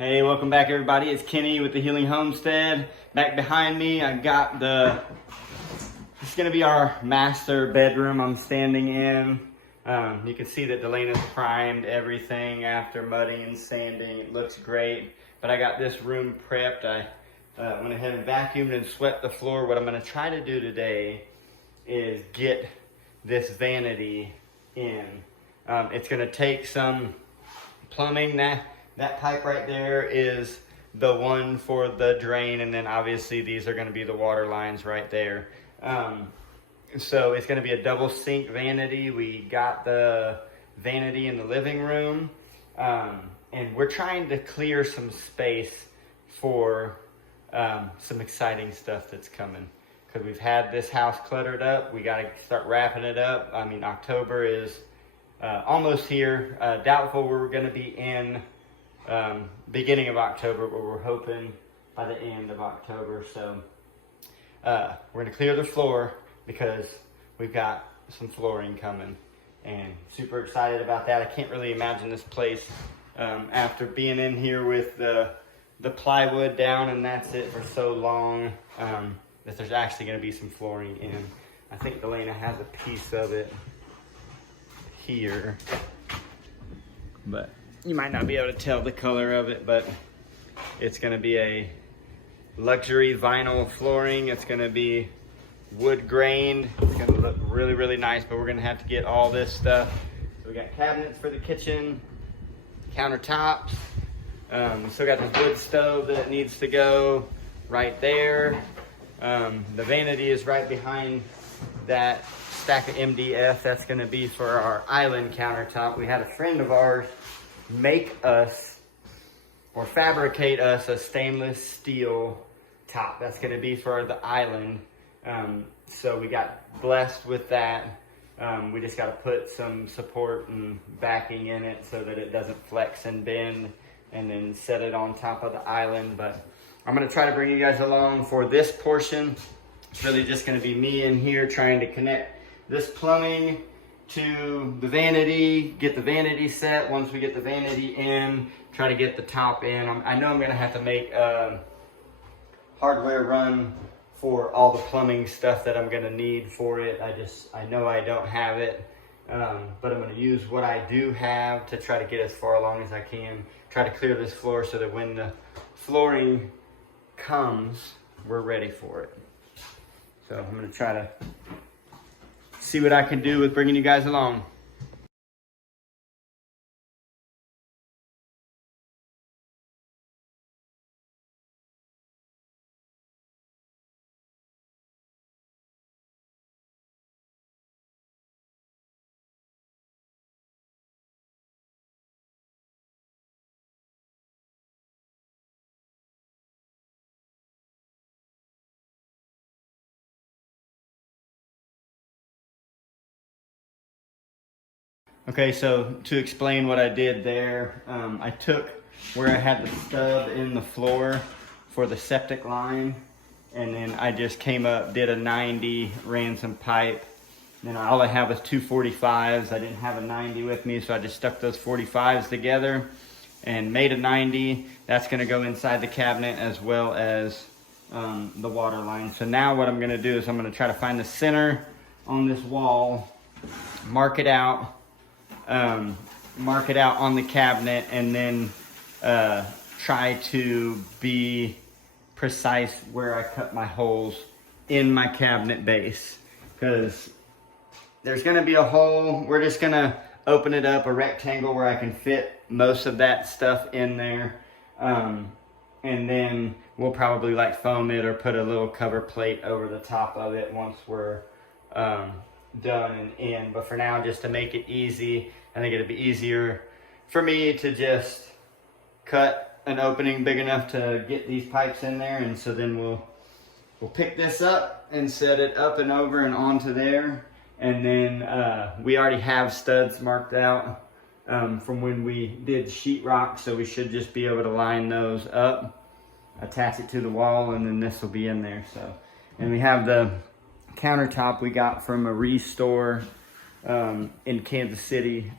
Hey, welcome back everybody. It's Kenny with the Healing Homestead. Back behind me, I got it's gonna be our master bedroom I'm standing in. You can see that DaLana's primed everything after mudding and sanding. It looks great, but I got this room prepped. I went ahead and vacuumed and swept the floor. What I'm gonna try to do today is get this vanity in. It's gonna take some plumbing. That pipe right there is the one for the drain, and then obviously these are going to be the water lines right there. So it's going to be a double sink vanity. We got the vanity in the living room, and we're trying to clear some space for some exciting stuff that's coming, because we've had this house cluttered up. We got to start wrapping it up. I mean, October is almost here. Doubtful we're going to be in beginning of October, but we're hoping by the end of October. So we're gonna clear the floor because we've got some flooring coming, and super excited about that. I can't really imagine this place after being in here with the plywood down and that's it for so long, that there's actually gonna be some flooring in. I think DaLana has a piece of it here, but you might not be able to tell the color of it, but it's going to be a luxury vinyl flooring. It's going to be wood grained. It's going to look really, really nice, but we're going to have to get all this stuff. So we got cabinets for the kitchen, countertops. We still got the wood stove that needs to go right there. The vanity is right behind that stack of MDF. That's going to be for our island countertop. We had a friend of ours make us or fabricate us a stainless steel top. That's going to be for the island. So we got blessed with that. We just got to put some support and backing in it so that it doesn't flex and bend, and then set it on top of the island. But I'm going to try to bring you guys along for this portion. It's really just going to be me in here trying to connect this plumbing to the vanity, get the vanity set. Once we get the vanity in, try to get the top in. I know I'm gonna have to make a hardware run for all the plumbing stuff that I'm gonna need for it. I know I don't have it, but I'm gonna use what I do have to try to get as far along as I can. Try to clear this floor so that when the flooring comes, we're ready for it. So I'm gonna try to see what I can do with bringing you guys along. Okay, so to explain what I did there, I took where I had the stub in the floor for the septic line, and then I just came up, did a 90, ran some pipe. Then all I have is two 45s. I didn't have a 90 with me, so I just stuck those 45s together and made a 90. That's gonna go inside the cabinet as well as the water line. So now what I'm gonna do is I'm gonna try to find the center on this wall, mark it out on the cabinet, and then try to be precise where I cut my holes in my cabinet base, because there's going to be a hole. We're just going to open it up, a rectangle where I can fit most of that stuff in there, and then we'll probably like foam it or put a little cover plate over the top of it once we're done and in. But for now, just to make it easy, I think it'd be easier for me to just cut an opening big enough to get these pipes in there, and so then we'll pick this up and set it up and over and onto there. And then we already have studs marked out from when we did sheetrock, so we should just be able to line those up, attach it to the wall, and then this will be in there. So, and we have the countertop we got from a restore in Kansas City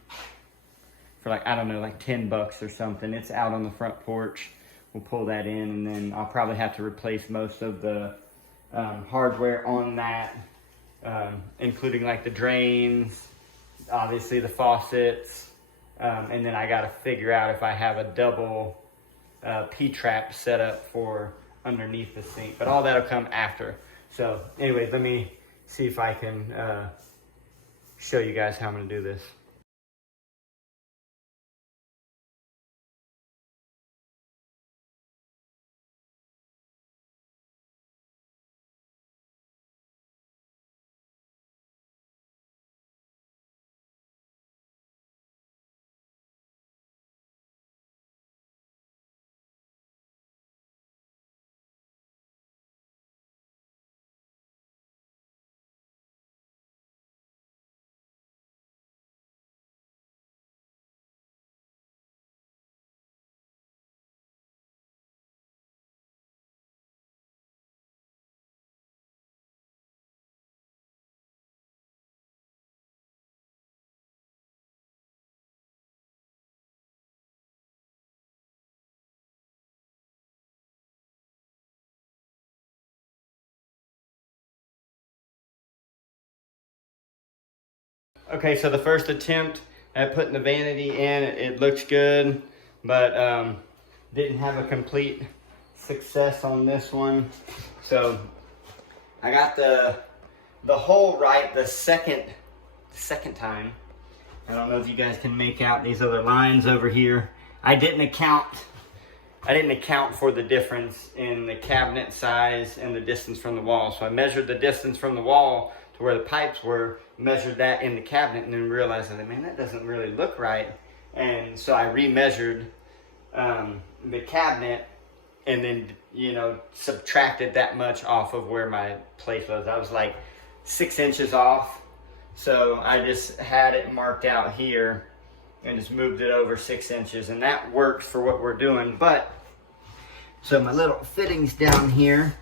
for like, I don't know, like $10 or something. It's out on the front porch. We'll pull that in, and then I'll probably have to replace most of the hardware on that, including like the drains, obviously the faucets, and then I got to figure out if I have a double P-trap set up for underneath the sink, but all that'll come after. So anyways, let me see if I can show you guys how I'm going to do this. Okay, so the first attempt at putting the vanity in, it looks good, but didn't have a complete success on this one. So I got the hole right the second time. I don't know if you guys can make out these other lines over here. I didn't account for the difference in the cabinet size and the distance from the wall. So I measured the distance from the wall to where the pipes were, measured that in the cabinet, and then realized that, man, that doesn't really look right. And so I remeasured the cabinet, and then, you know, subtracted that much off of where my place was. I was like 6 inches off. So I just had it marked out here and just moved it over 6 inches, and that works for what we're doing. But so my little fittings down here,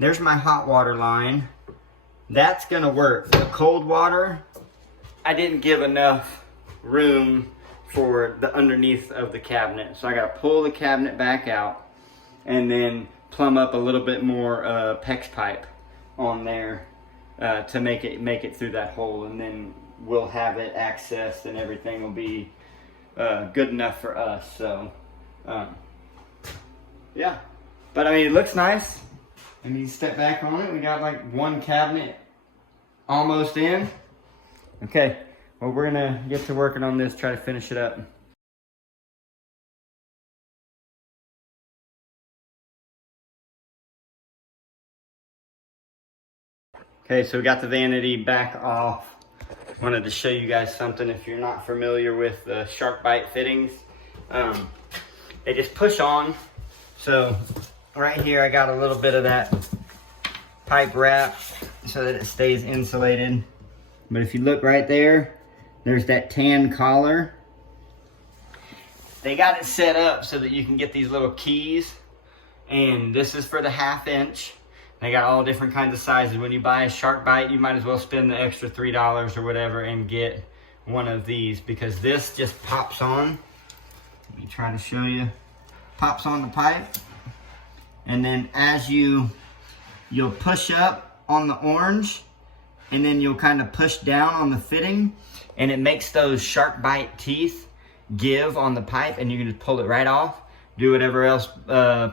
there's my hot water line. That's gonna work. The cold water, I didn't give enough room for the underneath of the cabinet. So I gotta pull the cabinet back out and then plumb up a little bit more PEX pipe on there to make it through that hole, and then we'll have it accessed and everything will be good enough for us. So yeah, but I mean, it looks nice. I mean, step back on it, we got like one cabinet almost in. Okay, well, we're gonna get to working on this, try to finish it up. Okay, so we got the vanity back off. Wanted to show you guys something if you're not familiar with the shark bite fittings. They just push on. So right here I got a little bit of that pipe wrap so that it stays insulated. But if you look right there, there's that tan collar. They got it set up so that you can get these little keys, and this is for the 1/2 inch. They got all different kinds of sizes. When you buy a shark bite, you might as well spend the extra $3 or whatever and get one of these, because this just pops on. Let me try to show you. Pops on the pipe, and then as you'll push up on the orange, and then you'll kind of push down on the fitting, and it makes those shark bite teeth give on the pipe, and you can just pull it right off, do whatever else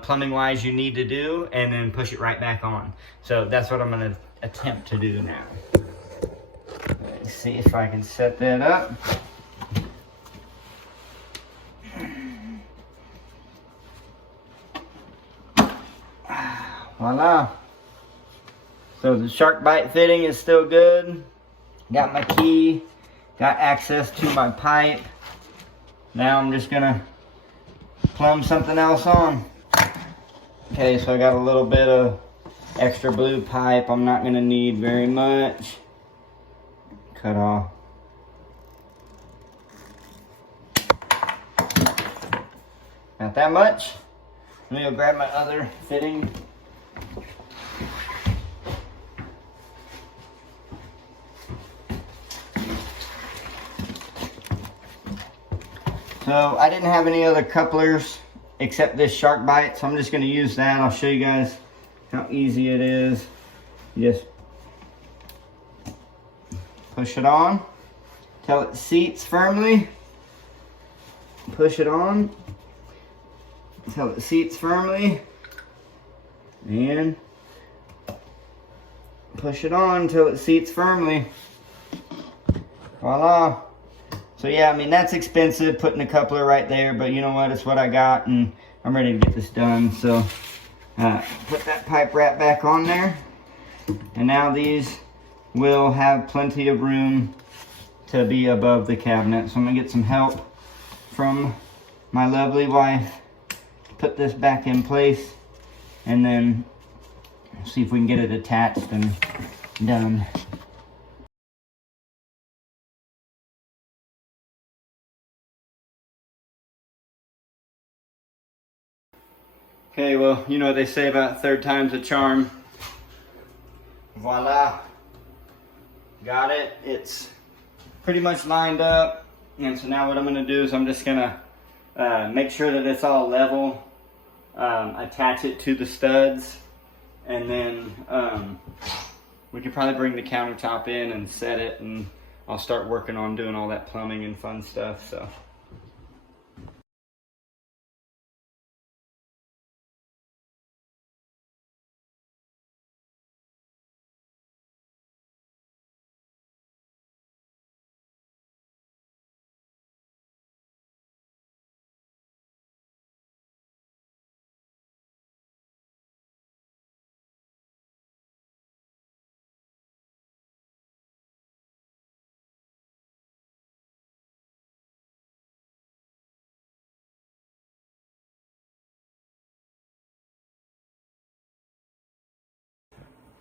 plumbing wise you need to do, and then push it right back on. So that's what I'm going to attempt to do now. Let's see if I can set that up. Voila. So the shark bite fitting is still good. Got my key, got access to my pipe. Now I'm just gonna plumb something else on. Okay, so I got a little bit of extra blue pipe. I'm not gonna need very much. Cut off. Not that much. Let me go grab my other fitting. So I didn't have any other couplers except this shark bite, so I'm just gonna use that. I'll show you guys how easy it is. You just push it on till it seats firmly. Push it on until it seats firmly, and push it on until it seats firmly. Voila. So yeah, I mean, that's expensive, putting a coupler right there, but you know what, it's what I got, and I'm ready to get this done. So put that pipe wrap back on there, and now these will have plenty of room to be above the cabinet. So I'm gonna get some help from my lovely wife to put this back in place, and then see if we can get it attached and done. Okay, well, you know what they say about third time's a charm. Voila. Got it. It's pretty much lined up. And so now what I'm going to do is I'm just going to make sure that it's all level, attach it to the studs, and then we could probably bring the countertop in and set it, and I'll start working on doing all that plumbing and fun stuff. So.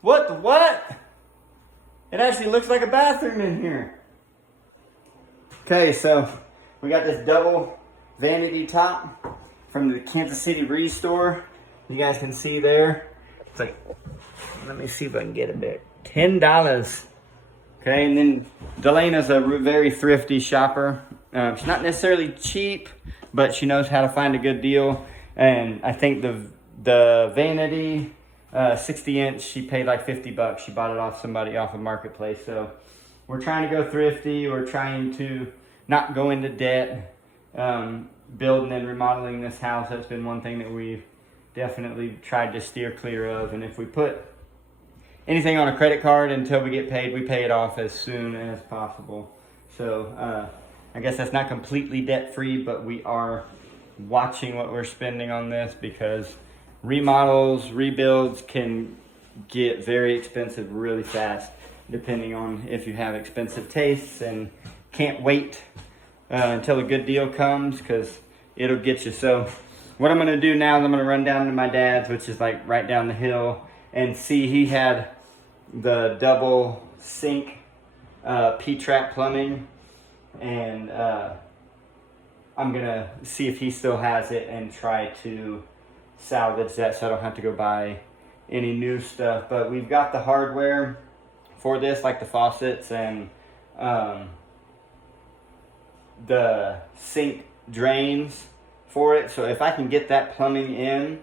What the what? It actually looks like a bathroom in here. Okay, so we got this double vanity top from the Kansas City Restore. You guys can see there. It's like, let me see if I can get it there. $10. Okay, and then DaLana's a very thrifty shopper. She's not necessarily cheap, but she knows how to find a good deal. And I think the vanity 60-inch, she paid like $50. She bought it off somebody off of Marketplace. So we're trying to go thrifty. We're trying to not go into debt. Building and remodeling this house, that's been one thing that we've definitely tried to steer clear of. And if we put anything on a credit card until we get paid, we pay it off as soon as possible. So I guess that's not completely debt-free, but we are watching what we're spending on this, because remodels, rebuilds can get very expensive really fast, depending on if you have expensive tastes and can't wait until a good deal comes, because it'll get you. So what I'm gonna do now is I'm gonna run down to my dad's, which is like right down the hill, and see, he had the double sink P-trap plumbing, and I'm gonna see if he still has it and try to salvage that so I don't have to go buy any new stuff. But we've got the hardware for this, like the faucets and the sink drains for it. So if I can get that plumbing in,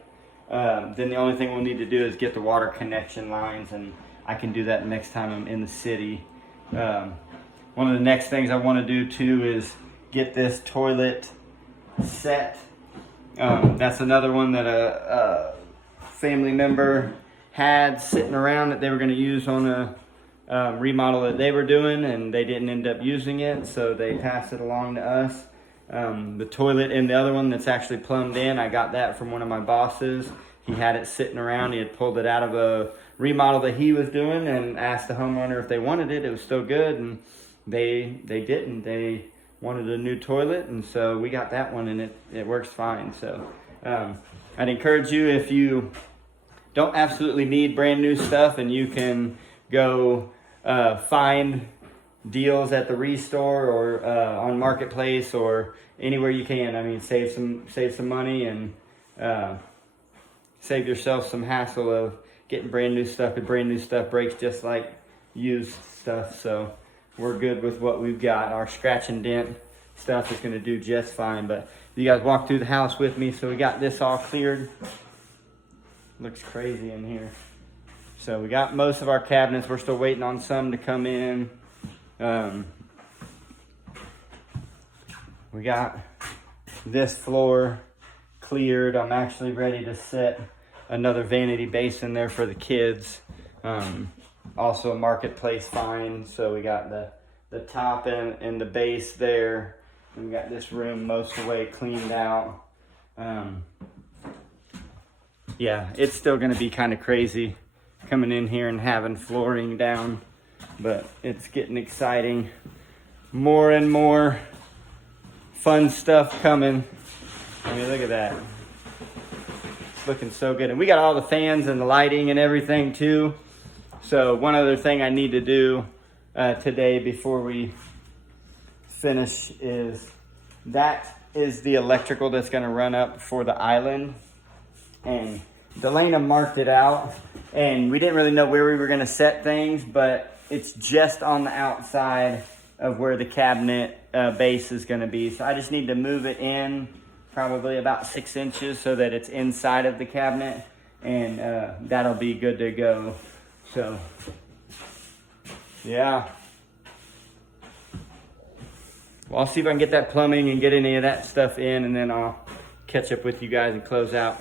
then the only thing we'll need to do is get the water connection lines, and I can do that next time I'm in the city. One of the next things I want to do too is get this toilet set. That's another one that a family member had sitting around that they were going to use on a remodel that they were doing, and they didn't end up using it, so they passed it along to us. The toilet and the other one that's actually plumbed in, I got that from one of my bosses. He had it sitting around. He had pulled it out of a remodel that he was doing and asked the homeowner if they wanted it. It was still good, and they didn't. They wanted a new toilet, and so we got that one, and it works fine. So I'd encourage you, if you don't absolutely need brand new stuff and you can go find deals at the Restore or on Marketplace or anywhere you can. I mean, save some money and save yourself some hassle of getting brand new stuff. And brand new stuff breaks just like used stuff. So we're good with what we've got. Our scratch and dent stuff is gonna do just fine. But you guys walk through the house with me. So we got this all cleared. Looks crazy in here. So we got most of our cabinets. We're still waiting on some to come in. We got this floor cleared. I'm actually ready to set another vanity basin there for the kids. Also a marketplace find. So we got the top and the base there. And we got this room most of the way cleaned out. Yeah, it's still gonna be kind of crazy coming in here and having flooring down, but it's getting exciting. More and more fun stuff coming. I mean, look at that. It's looking so good. And we got all the fans and the lighting and everything too. So one other thing I need to do today before we finish is that is the electrical that's gonna run up for the island. And DaLana marked it out, and we didn't really know where we were gonna set things, but it's just on the outside of where the cabinet base is gonna be. So I just need to move it in probably about 6 inches so that it's inside of the cabinet, and that'll be good to go. So, yeah. Well, I'll see if I can get that plumbing and get any of that stuff in, and then I'll catch up with you guys and close out.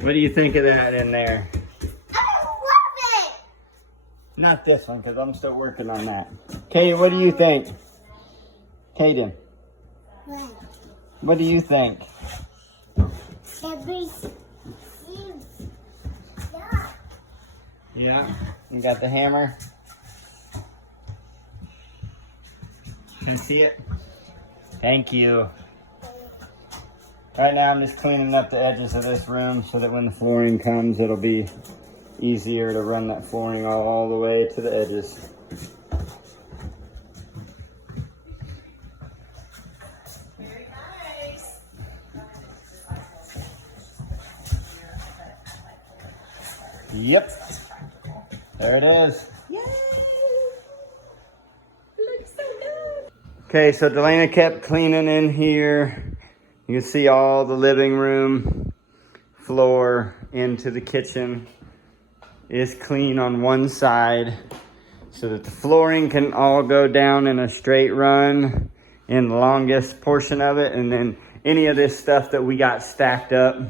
What do you think of that in there? I love it! Not this one, because I'm still working on that. Kaden, what do you think? Kaden, what do you think? Yeah, you got the hammer? Can you see it? Thank you. Right now I'm just cleaning up the edges of this room so that when the flooring comes, it'll be easier to run that flooring all the way to the edges. Very nice. Yep, there it is. Yay! It looks so good. Okay, so DaLana kept cleaning in here. You can see all the living room floor into the kitchen is clean on one side so that the flooring can all go down in a straight run in the longest portion of it. And then any of this stuff that we got stacked up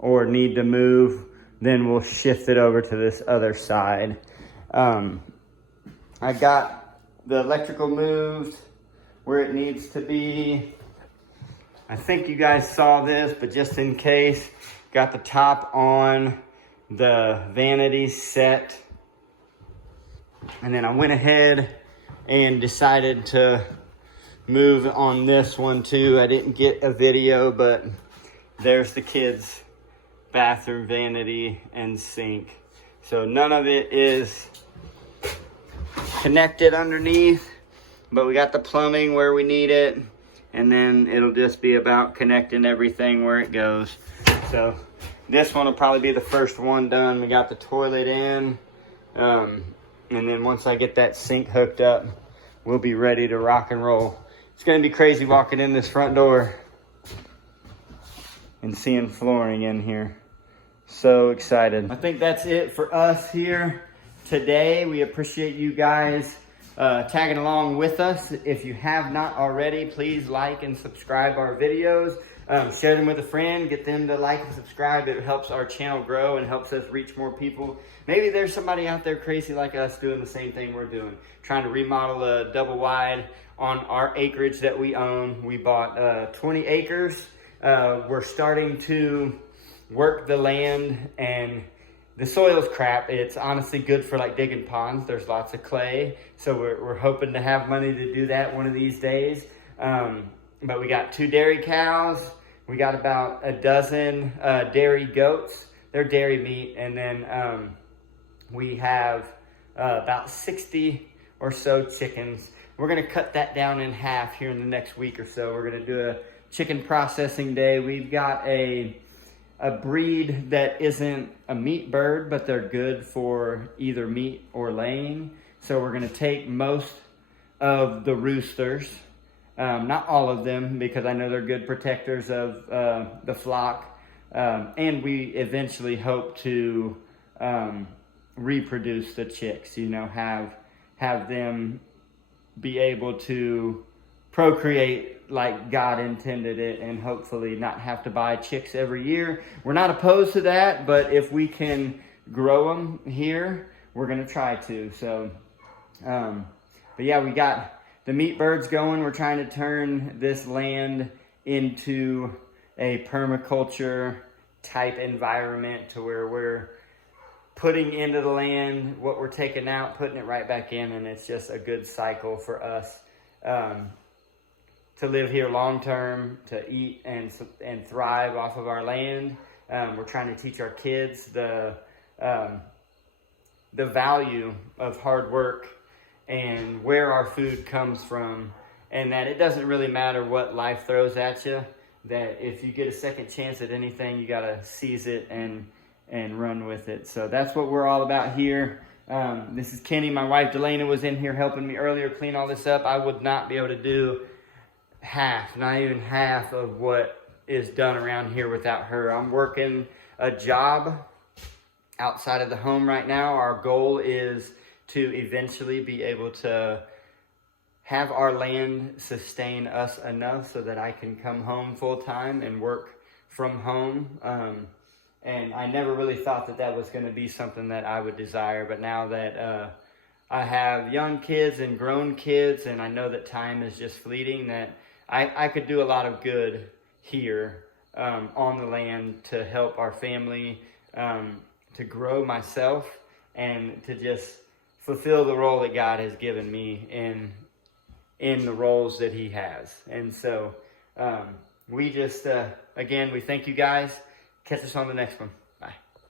or need to move, then we'll shift it over to this other side. I got the electrical moved where it needs to be. I think you guys saw this, but just in case, got the top on the Vanities set. And then I went ahead and decided to move on this one too. I didn't get a video, but there's the kids' bathroom vanity and sink. So none of it is connected underneath, but we got the plumbing where we need it. And then it'll just be about connecting everything where it goes. So this one will probably be the first one done. We got the toilet in. And then once I get that sink hooked up, we'll be ready to rock and roll. It's gonna be crazy walking in this front door and seeing flooring in here. So excited. I think that's it for us here today. We appreciate you guys tagging along with us. If you have not already, please like and subscribe our videos. Share them with a friend, get them to like and subscribe. It helps our channel grow and helps us reach more people. Maybe there's somebody out there crazy like us doing the same thing we're doing, trying to remodel a double wide on our acreage that we own. We bought 20 acres. We're starting to work the land, and the soil's crap. It's honestly good for like digging ponds. There's lots of clay. So we're hoping to have money to do that one of these days. But we got 2 dairy cows. We got about a dozen dairy goats. They're dairy meat. And then we have about 60 or so chickens. We're gonna cut that down in half here in the next week or so. We're gonna do a chicken processing day. We've got a breed that isn't a meat bird, but they're good for either meat or laying. So we're gonna take most of the roosters Not all of them, because I know they're good protectors of the flock. And we eventually hope to reproduce the chicks, you know, have them be able to procreate like God intended it, and hopefully not have to buy chicks every year. We're not opposed to that, but if we can grow them here, we're going to try to. So, but yeah, we got the meat birds going. We're trying to turn this land into a permaculture type environment, to where we're putting into the land what we're taking out, putting it right back in, and it's just a good cycle for us to live here long term, to eat and thrive off of our land. We're trying to teach our kids the value of hard work and where our food comes from, and that it doesn't really matter what life throws at you, that if you get a second chance at anything, you got to seize it and run with it. So that's what we're all about here. This is Kenny. My wife DaLana was in here helping me earlier clean all this up. I would not be able to do not even half of what is done around here without her. I'm working a job outside of the home right now. Our goal is to eventually be able to have our land sustain us enough so that I can come home full time and work from home. And I never really thought that that was going to be something that I would desire. But now that I have young kids and grown kids, and I know that time is just fleeting, that I could do a lot of good here on the land to help our family, to grow myself, and to just fulfill the role that God has given me in the roles that He has. And so we just, again, we thank you guys. Catch us on the next one.